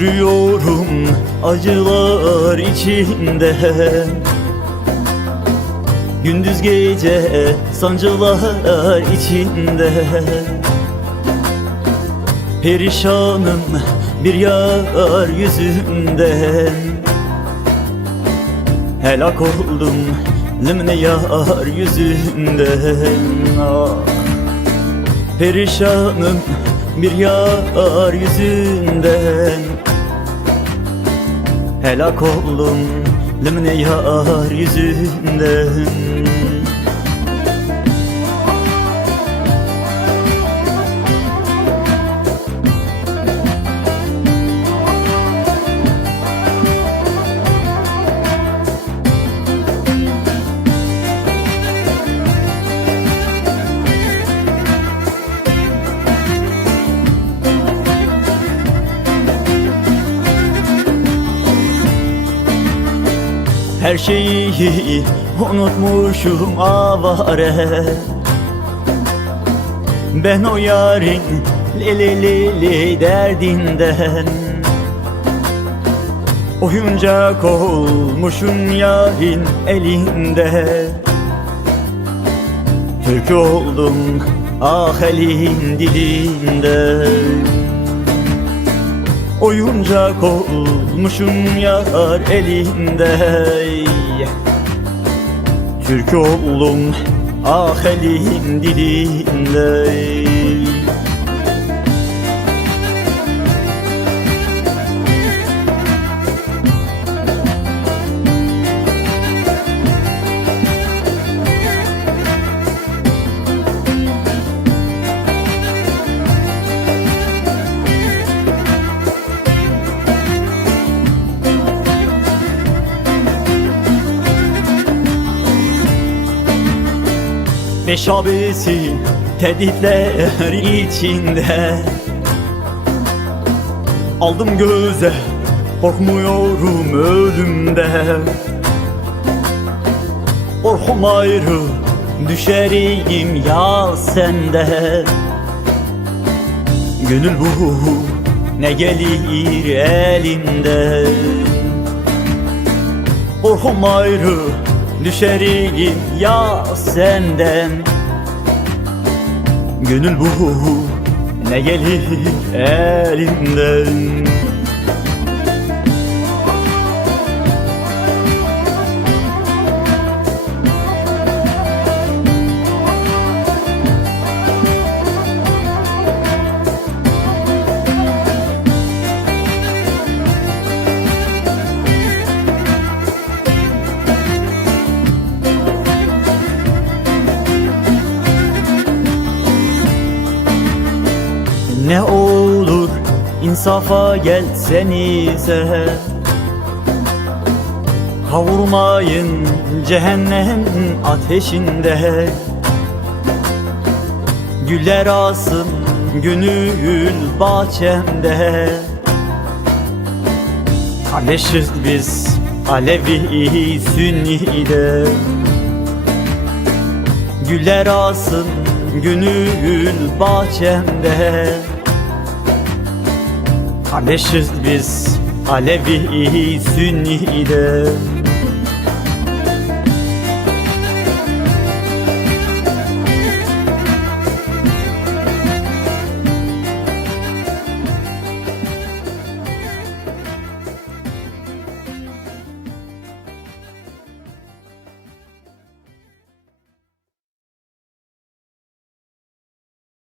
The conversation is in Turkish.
Yürüyorum acılar içinde, gündüz gece sancılar içinde. Perişanım bir yar yüzünden, helak oldum limne yar yüzünden. Ah. Perişanım bir yar yüzünden, helak oldum limne yar yüzünden. Her şeyi unutmuşum avare, ben o yarın li derdinden. Oyuncak olmuşum yarın elinde, Türk oldum ah elin dilinde. Oyuncak olmuşum yar elinde, Türk oldum ah elin dilinde. Beş abisi tehditler içinde, aldım göze korkmuyorum ölümden. Korkum ayrı düşerim ya sende, gönül bu ne gelir elimden. Korkum ayrı düşerim ya senden, gönül bu ne gelir elimden. Ne olur insafa gelsenize, kavurmayın cehennem ateşinde. Güller asın gönül bahçemde, kardeşiz biz Alevi Sünni'de. Güller asın gönül bahçemde, kardeşiz biz Alevi Sünni'de.